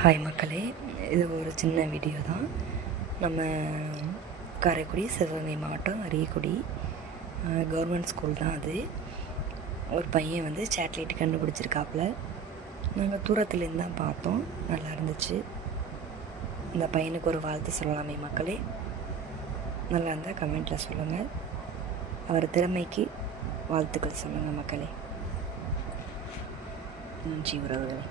Hi மக்களே, இது ஒரு சின்ன வீடியோ தான். நம்ம காரைக்குடி, சிவகங்கை மாவட்டம் அரியக்குடி கவர்மெண்ட் ஸ்கூல் தான் அது. ஒரு பையன் வந்து சேட்டலைட் கண்டுபிடிச்சிருக்காப்புல. நாங்கள் தூரத்துலேருந்து தான் பார்த்தோம், நல்லா இருந்துச்சு. இந்த பையனுக்கு ஒரு வாழ்த்து சொல்லலாமே மக்களே. நல்லா இருந்தால் கமெண்ட்டில் சொல்லுங்கள். அவர் திறமைக்கு வாழ்த்துக்கள் சொல்லுங்கள் மக்களே. நன்றி உறவுகளே.